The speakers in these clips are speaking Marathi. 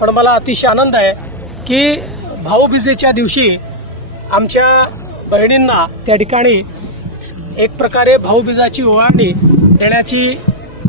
पण मला अतिशय आनंद आहे की भाऊबीजेच्या दिवशी आमच्या बहिणींना त्या ठिकाणी एक प्रकारे भाऊबीजाची ओवाळणी देण्याची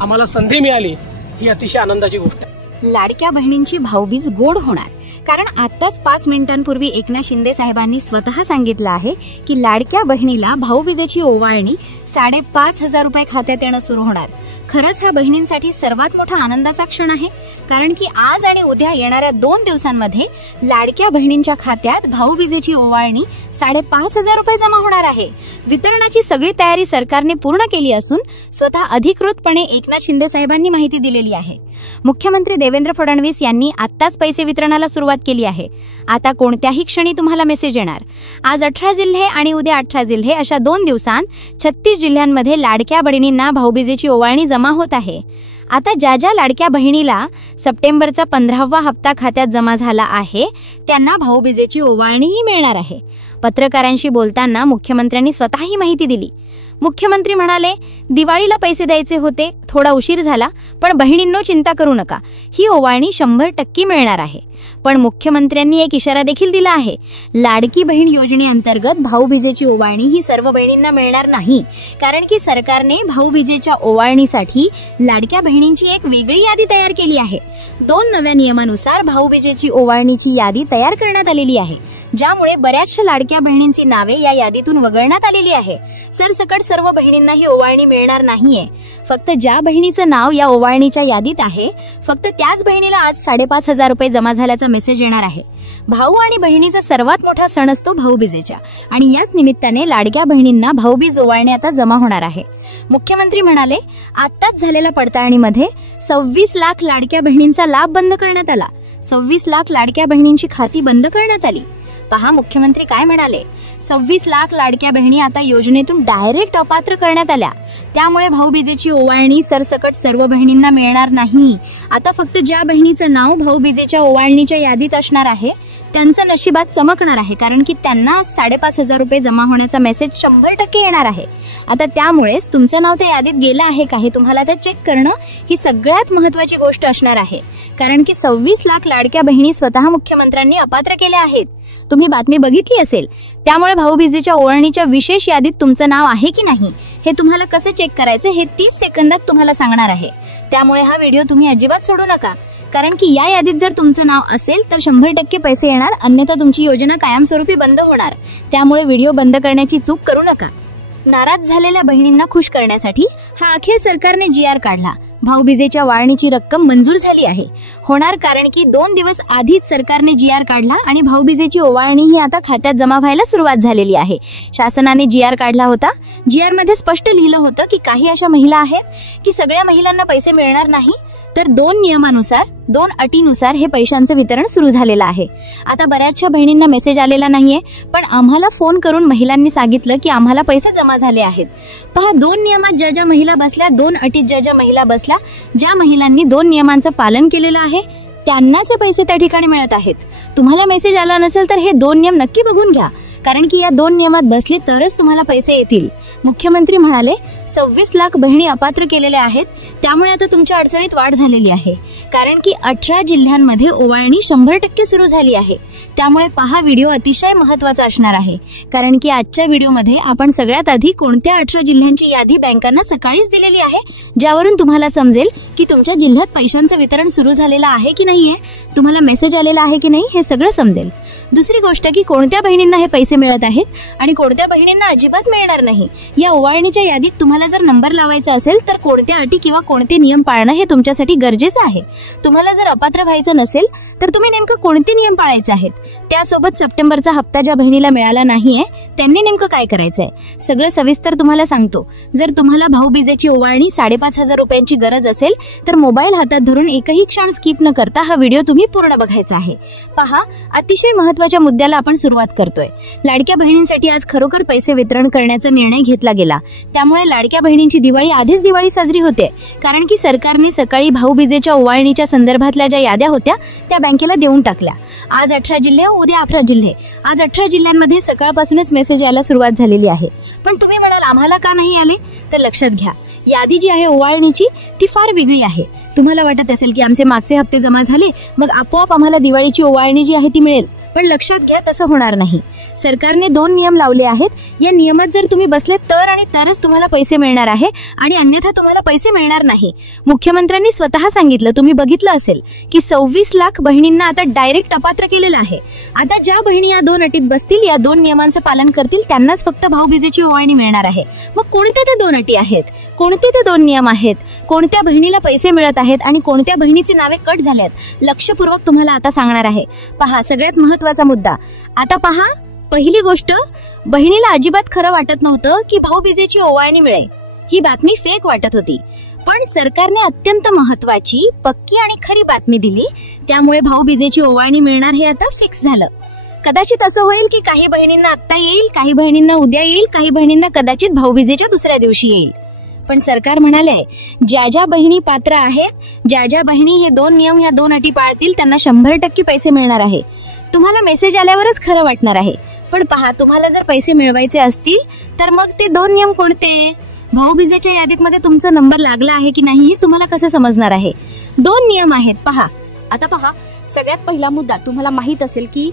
आम्हाला संधी मिळाली, ही अतिशय आनंदाची गोष्ट आहे। लाडक्या बहिणींची भाऊबीज गोड होणार, कारण आताच 5 मिनिटांपूर्वी एकनाथ शिंदे साहेबांनी स्वतः सांगितलं आहे की लाडक्या बहिणीला भाऊबीजेची ओवाळणी 5,500 रुपये खात्यात येणं सुरू होणार। खरंच हा बहिणींसाठी सर्वात मोठा आनंदाचा क्षण आहे, कारण की आज आणि उद्या येणाऱ्या 2 दिवसांमध्ये लाडक्या बहिणींच्या खात्यात भाऊबीजेची ओवाळणी 5,500 रुपये जमा होणार आहे। वितरणाची सगळी तयारी सरकारने पूर्ण केली असून स्वतः अधिकृतपणे एकनाथ शिंदे साहेबांनी माहिती दिलेली आहे। मुख्यमंत्री देवेंद्र फडणवीस यांनी आत्ताच पैसे वितरणाला सुरुवात केली आहे। आता कोणत्याही क्षणी तुम्हाला मेसेज येणार। आज 18 जिल्हे आणि उद्या 18 जिल्हे अशा 2 दिवसांत 36 जिल्ह्यांमध्ये लाडक्या बहिणींना भाऊबीजेची ओवाळणी जमा होत आहे। आता ज्या लाडक्या बहिणीला सप्टेंबरचा 15वा हप्ता खात्यात जमा झाला आहे त्यांना भाऊबीजेची ओवाळणीही मिळणार आहे। पत्रकारांशी बोलताना मुख्यमंत्र्यांनी स्वतः ही माहिती दिली। मुख्यमंत्री म्हणाले, दिवाळीला पैसे द्यायचे होते, थोडा उशीर झाला, पण बहिणींनो चिंता करू नका, ही ओवाळणी 100% मिळणार आहे। पण मुख्यमंत्र्यांनी एक इशारा देखील दिला आहे, लाडकी बहीण योजनेअंतर्गत भाऊबीजेची ओवाळणी ही सर्व बहिणींना मिळणार नाही, कारण की सरकारने भाऊबीजेच्या ओवाळणीसाठी लाडक्या बहिणींची एक वेगळी यादी तयार केली आहे। 2 नव्या नियमानुसार भाऊबीजेची ओवाळणीची यादी तयार करण्यात आलेली आहे, ज्यामुळे बऱ्याचशा लाडक्या बहिणींची नावे या यादीतून वगळण्यात आलेली आहे। सरसकट सर्व बहिणींना ही ओवाळणी मिळणार नाहीये। फक्त ज्या बहिणीचं नाव या ओवाळणीच्या यादीत आहे, फक्त त्याच बहिणीला आज 5,500 रुपये जमा झाल्याचा मेसेज येणार आहे। भाऊ आणि बहिणीचा सर्वात मोठा सण असतो भाऊबीजेच्या, आणि याच निमित्ताने लाडक्या बहिणींना भाऊबीज ओवाळणी आता जमा होणार आहे। मुख्यमंत्री म्हणाले, आत्ताच झालेल्या पडताळणीमध्ये 26 लाख लाडक्या बहिणींचा लाभ बंद करण्यात आला। 26 लाख लाडक्या बहिणींची खाती बंद करण्यात आली। पहा मुख्यमंत्री काय म्हणाले, 26 लाख लाडक्या बहिणी आता योजनेतून डायरेक्ट अपात्र करण्यात आल्या। त्यामुळे भाऊबीजेची ओवाळणी सरसकट सर्व बहिणींना मिळणार नाही। आता फक्त ज्या बहिणीचं नाव भाऊबीजेच्या ओवाळणीच्या यादीत असणार आहे त्यांचं नशिबात चमकणार आहे, कारण की त्यांना 5,500 रुपये जमा होण्याचा मेसेज 100% येणार आहे। आता त्यामुळेच तुमचं नाव त्या यादीत गेलं आहे का हे तुम्हाला ते चेक करणं ही सगळ्यात महत्त्वाची गोष्ट असणार आहे, कारण की 26 लाख लाडक्या बहिणी स्वतः मुख्यमंत्र्यांनी अपात्र केल्या आहेत। तुम्ही बातमी बघितली असेल। त्यामुळे भाऊबीजेच्या ओवाळणीच्या विशेष यादीत तुमचं नाव आहे की नाही हे तुम्हाला कसं चेक करायचं हे 30 सेकंदात तुम्हाला सांगणार आहे। त्यामुळे हा व्हिडिओ तुम्ही अजिबात सोडू नका, कारण की या यादीत जर तुमचं नाव असेल तर 100% पैसे येणार, अन्यथा तुमची योजना कायमस्वरूपी बंद होणार। त्यामुळे व्हिडिओ बंद करण्याची चूक करू नका। नाराज झालेल्या बहिणींना खुश करण्यासाठी हा अखेर सरकारने GR काढला। भाऊबीजेच्या वाळणीची रक्कम मंजूर झाली आहे होणार, कारण की 2 दिवस आधीच सरकारने GR काढला आणि भाऊबीजेची ओवाळणी ही आता खात्यात जमा व्हायला सुरुवात झालेली आहे। शासनाने GR काढला होता। GR मध्ये स्पष्ट लिहिलं होतं की काही अशा महिला आहेत की सगळ्या महिलांना पैसे मिळणार नाही, तर 2 नियमानुसार 2 अटीनुसार हे पैशांचं वितरण सुरू झालेलं आहे। आता बऱ्याचशा बहिणींना मेसेज आलेला नाहीये, पण आम्हाला फोन करून महिलांनी सांगितलं की आम्हाला पैसे जमा झाले आहेत। पहा, 2 नियमात ज्या महिला बसल्या, 2 अटीत ज्या महिला बसल्या, ज्या महिलांनी 2 नियमांचं पालन केलेलं आहे त्यांनाच पैसे त्या ठिकाणी मिळत आहेत। तुम्हाला मेसेज आला नसेल तर हे 2 नियम नक्की बघून घ्या, कारण की या 2 नियमात बसले तरच तुम्हाला पैसे येतील। मुख्यमंत्री म्हणाले, 26 लाख बहिणी अपात्र केलेल्या आहेत, त्यामुळे आता तुमच्या अडचणीत वाढ झालेली आहे, कारण की 18 जिल्ह्यांमध्ये ओवाळणी 100% सुरू झाली आहे। त्यामुळे पहा, व्हिडिओ अतिशय महत्त्वाचा असणार आहे, कारण की आजच्या व्हिडिओमध्ये आपण सगळ्यात आधी कोणत्या 18 जिल्ह्यांची यादी बँकांना सकाळीच दिलेली आहे, ज्यावरून तुम्हाला समजेल की तुमच्या जिल्ह्यात पैशांचं वितरण सुरू झालेलं आहे की नाहीये, तुम्हाला मेसेज आलेला आहे की नाही हे सगळं समजेल। दुसरी गोष्ट की कोणत्या बहिणींना हे पैसे मिळत आहेत आणि कोणत्या बहिणींना अजिबात मिळणार नाही। या ओवाळणीच्या यादीत तुम्हाला जर नंबर लावायचा असेल तर कोणत्या अटी किंवा कोणते नियम पाळणं हे तुमच्यासाठी गरजेचं आहे। तुम्हाला जर अपात्र व्हायचं नसेल तर तुम्ही नेमकं कोणते नियम पाळायचे आहेत, त्यासोबत सप्टेंबरचा हप्ता ज्या बहिणीला मिळाला नाहीये त्यांनी नेमकं काय करायचंय सगळं सविस्तर तुम्हाला सांगतो। जर तुम्हाला भाऊबीजेची ओवाळणी 5,500 रुपयांची गरज असेल तर मोबाईल हातात धरून एकही क्षण स्किप न करता हा व्हिडिओ तुम्ही पूर्ण बघायचा आहे। पहा, अतिशय महत्त्वाच्या मुद्द्याला आपण सुरुवात करतोय। लाडक्या बहिणींसाठी आज खरोखर पैसे वितरण करण्याचा निर्णय घेतला गेला, त्यामुळे लाडक्या बहिणींची दिवाळी आधीच दिवाळी साजरी होते, कारण की सरकारने सकाळी भाऊबीजेच्या ओवाळणीच्या संदर्भातल्या ज्या याद्या होत्या त्या बँकेला देऊन टाकल्या। आज 18 जिल्हे, उद्या 18 जिल्हे। आज 18 जिल्ह्यांमध्ये सकाळपासूनच मेसेज यायला सुरुवात झालेली आहे। पण तुम्ही म्हणाल आम्हाला का नाही आले, तर लक्षात घ्या, यादी जी आहे ओवाळणीची ती फार वेगळी आहे। तुम्हाला वाटत असेल की आमचे मागचे हप्ते जमा झाले मग आपोआप आम्हाला दिवाळीची ओवाळणी जी आहे ती मिळेल, पण लक्षात घ्या तसं होणार नाही. सरकारने 2 नियम लावले आहेत. या नियमात जर तुम्ही बसले तर आणि तरच तुम्हाला पैसे मिळणार आहे आणि अन्यथा तुम्हाला पैसे मिळणार नाही. मुख्यमंत्र्यांनी स्वतः सांगितलं, तुम्ही बघितलं असेल की 26 लाख बहिणींना आता डायरेक्ट अपात्र केलेलं आहे. आता ज्या बहिणी या 2 अटीत बसतील, या 2 नियमांचं पालन करतील, त्यांनाच फक्त भाऊबीजेची ओवाळणी मिळणार आहे. मग कोणते ते 2 अटी आहेत, कोणते ते 2 नियम आहेत, कोणत्या बहिणीला पैसे मिळत आहेत आणि कोणत्या बहिणीची नावे कट झाल्यात, लक्षपूर्वक तुम्हाला आता सांगणार आहे. पहा, सगळ्यात महत्त्वाचा मुद्दा. आता पहा, पहिली गोष्ट, बहिणीला अजिबात खरं वाटत नव्हतं की भाऊबीजेची ओवाळणी मिळेल. ही बातमी फेक वाटत होती, पण सरकारने अत्यंत महत्त्वाची, पक्की आणि खरी बातमी दिली. त्यामुळे भाऊबीजेची ओवाळणी मिळणार हे आता फिक्स झालं. कदाचित असं होईल की काही बहिणींना आत्ता येईल, काही बहिणींना उद्या येईल, काही बहिणींना कदाचित भाऊबीजेच्या दुसऱ्या दिवशी येईल. पण सरकार म्हणाले, ज्या ज्या बहिणी पात्र आहेत, ज्या ज्या बहिणी हे 2 नियम, ह्या 2 अटी पाळतील, त्यांना 100% पैसे मिळणार आहे. तुम्हाला मेसेज आल्यावरच खरं वाटणार आहे. पण पहा, तुम्हाला जर पैसे मिळवायचे असतील तर मग ते 2 नियम कोणते? भाऊबीजेच्या यादीमध्ये तुमचा नंबर लागला आहे की नाही हे तुम्हाला कसं समजणार आहे? 2 नियम आहेत. पहा, आता पहा, सगळ्यात पहिला मुद्दा, तुम्हाला माहित असेल की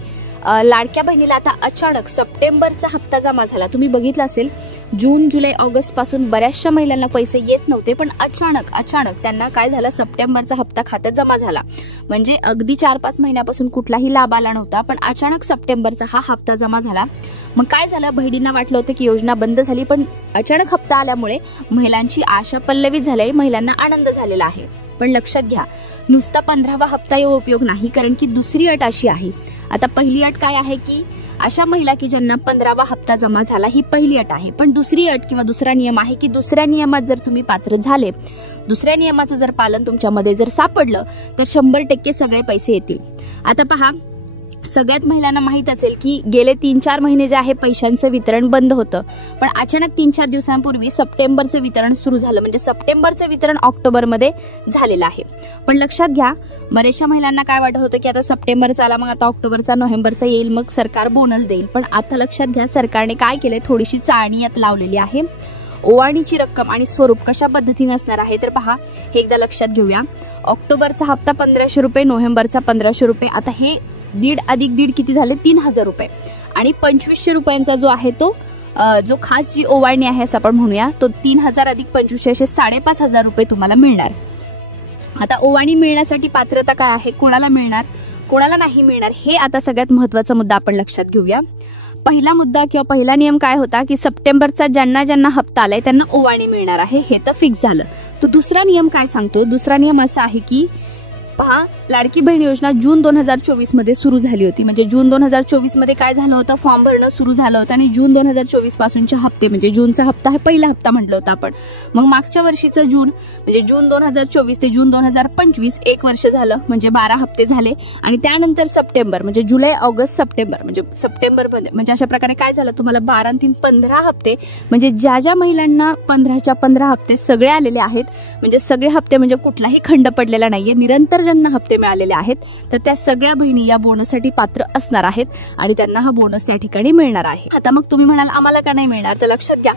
लाडक्या बहिणीला आता अचानक सप्टेंबरचा हप्ता जमा झाला. तुम्ही बघितलं असेल, जून, जुलै, ऑगस्ट पासून बऱ्याचशा महिलांना पैसे येत नव्हते, पण अचानक त्यांना काय झालं, सप्टेंबरचा हप्ता खात्यात जमा झाला. म्हणजे अगदी 4-5 महिन्यापासून कुठलाही लाभ आला नव्हता, पण अचानक सप्टेंबरचा हा हप्ता जमा झाला. मग काय झालं, बहिणींना वाटलं होतं की योजना बंद झाली, पण अचानक हप्ता आल्यामुळे महिलांची आशा पल्लवित झाली, महिलांना आनंद झालेला आहे. पण लक्षात घ्या, नुसता 15वा हप्ता येऊ उपयोग नाही, कारण की दुसरी अट अशी आहे. आता पहिली अट काय आहे की अशा महिला की ज्यांना 15वा हप्ता जमा झाला, ही पहिली अट आहे. पण दुसरी अट किंवा दुसरा नियम आहे की दुसऱ्या नियमात जर तुम्ही पात्र झाले, दुसऱ्या नियमाचं जर पालन तुमच्यामध्ये जर सापडलं तर 100% सगळे पैसे येतील. आता पहा, सगळ्यात महिलांना माहित असेल की गेले 3-4 महिने जे आहे पैशांचं वितरण बंद होतं, पण अचानक 3-4 दिवसांपूर्वी सप्टेंबरचं वितरण सुरू झालं. म्हणजे सप्टेंबरचं वितरण ऑक्टोबरमध्ये झालेलं आहे. पण लक्षात घ्या, बऱ्याचशा महिलांना काय वाटत होतं की आता सप्टेंबरचा आला, मग आता ऑक्टोबरचा, नोव्हेंबरचा येईल, मग सरकार बोनस देईल. पण आता लक्षात घ्या, सरकारने काय केलंय, थोडीशी चाळणी यात लावलेली आहे. ओवाळणीची रक्कम आणि स्वरूप कशा पद्धतीने असणार आहे तर पहा, हे एकदा लक्षात घेऊया. ऑक्टोबरचा हप्ता 1500 रुपये, नोव्हेंबरचा 1500 रुपये. आता हे 1.5 अधिक 1.5 किती झाले, 3000 रुपये. आणि 2500 रुपयांचा जो आहे तो जो खास जी ओवाळणी आहे असं आपण म्हणूया, तो 3000 अधिक 2500 असे 5500 रुपये तुम्हाला मिळणार. आता ओवाळणी मिळण्यासाठी पात्रता काय आहे, कोणाला मिळणार, कोणाला नाही मिळणार, हे आता सगळ्यात महत्त्वाचा मुद्दा आपण लक्षात घेऊया. पहिला मुद्दा किंवा पहिला नियम काय होता की सप्टेंबरचा ज्यांना ज्यांना हप्ता आलाय त्यांना ओवाळणी मिळणार आहे, हे तर फिक्स झालं. तो दुसरा नियम काय सांगतो, दुसरा नियम असा आहे की पहा, लाडकी बहीण योजना जून 2024 मध्ये सुरू झाली होती. म्हणजे जून 2024 मध्ये काय झालं होतं, फॉर्म भरणं सुरू झालं होतं आणि जून 2024 पासूनचे हप्ते, म्हणजे जूनचा हप्ता हे पहिला हप्ता म्हटलं होतं आपण. मग मागच्या वर्षीचं जून, म्हणजे जून 2024 ते जून 2025 1 वर्ष झालं, म्हणजे 12 हप्ते झाले. आणि त्यानंतर सप्टेंबर, म्हणजे जुलै, ऑगस्ट, सप्टेंबर, म्हणजे सप्टेंबरमध्ये, म्हणजे अशा प्रकारे काय झालं, तुम्हाला 12 आणि 3 15 हप्ते. म्हणजे ज्या ज्या महिलांना 15च्या 15 हप्ते सगळे आलेले आहेत, म्हणजे सगळे हप्ते, म्हणजे कुठलाही खंड पडलेला नाहीये, निरंतर ज्यांना हप्ते मिळालेले आहेत, तर त्या सगळ्या बहिणी या बोनससाठी पात्र असणार आहेत आणि त्यांना हा बोनस त्या ठिकाणी मिळणार आहे. आता मग तुम्ही म्हणाल आम्हाला का नाही मिळणार, तर लक्षात घ्या,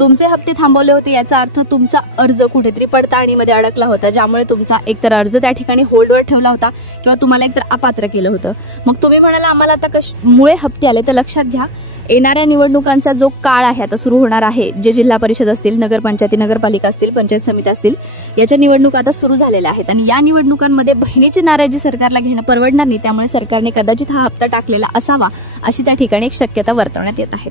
तुमचे हप्ते थांबवले होते, याचा अर्थ तुमचा अर्ज कुठेतरी पडताळणीमध्ये अडकला होता, ज्यामुळे तुमचा एकतर अर्ज त्या ठिकाणी होल्डवर ठेवला होता किंवा तुम्हाला एकतर अपात्र केलं होतं. मग तुम्ही म्हणाला आम्हाला आता मुळे हप्ते आले, तर लक्षात घ्या, येणाऱ्या निवडणुकांचा जो काळ आहे आता सुरू होणार आहे, जे जिल्हा परिषद असतील, नगरपंचायती, नगरपालिका असतील, पंचायत समिती असतील, याच्या निवडणुका आता सुरू झालेल्या आहेत आणि या निवडणुकांमध्ये बहिणीची नाराजी सरकारला घेणं परवडणार नाही. त्यामुळे सरकारने कदाचित हा हप्ता टाकलेला असावा अशी त्या ठिकाणी एक शक्यता वर्तवण्यात येत आहे.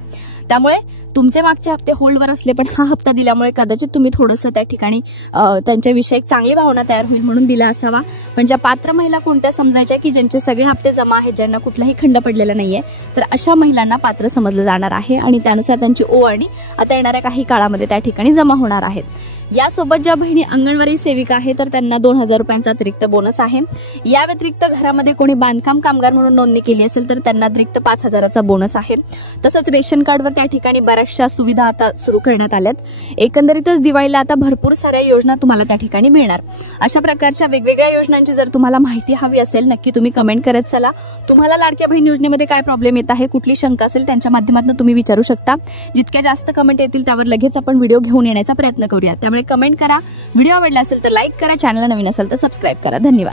त्यामुळे तुमचे मागचे हप्ते होल्डवर असले, पण हा हप्ता दिल्यामुळे कदाचित तुम्ही थोडंसं त्या ठिकाणी त्यांच्याविषयी एक चांगली भावना तयार होईल म्हणून दिला असावा. पण ज्या पात्र महिला कोणत्या समजायच्या की ज्यांचे सगळे हप्ते जमा आहेत, ज्यांना कुठलाही खंड पडलेला नाहीये, तर अशा महिलांना पात्र समजलं जाणार आहे आणि त्यानुसार त्यांची ओवाळणी आता येणाऱ्या काही काळामध्ये त्या ठिकाणी जमा होणार आहेत. यासोबत ज्या बहिणी अंगणवाडी सेविका आहेत तर त्यांना 2000 रुपयांचा अतिरिक्त बोनस आहे. या व्यतिरिक्त घरामध्ये कोणी बांधकाम कामगार म्हणून नोंदणी केली असेल तर त्यांना अतिरिक्त 5000चा बोनस आहे. तसंच रेशन कार्डवर त्या ठिकाणी बऱ्याचशा सुविधा आता सुरू करण्यात आल्यात. एकंदरीतच दिवाळीला आता भरपूर साऱ्या योजना तुम्हाला त्या ठिकाणी मिळणार. अशा प्रकारच्या वेगवेगळ्या योजनांची जर तुम्हाला माहिती हवी असेल, नक्की तुम्ही कमेंट करत चला. तुम्हाला लाडक्या बहीण योजनेमध्ये काय प्रॉब्लेम येत आहे, कुठली शंका असेल, त्यांच्या माध्यमातून तुम्ही विचारू शकता. जितक्या जास्त कमेंट येतील त्यावर लगेच आपण व्हिडिओ घेऊन येण्याचा प्रयत्न करूया. त्यामुळे त्यामुळे कमेंट करा. व्हिडिओ आवडला असेल तर लाईक करा, चॅनलला नवीन असेल तर सबस्क्राईब करा. धन्यवाद.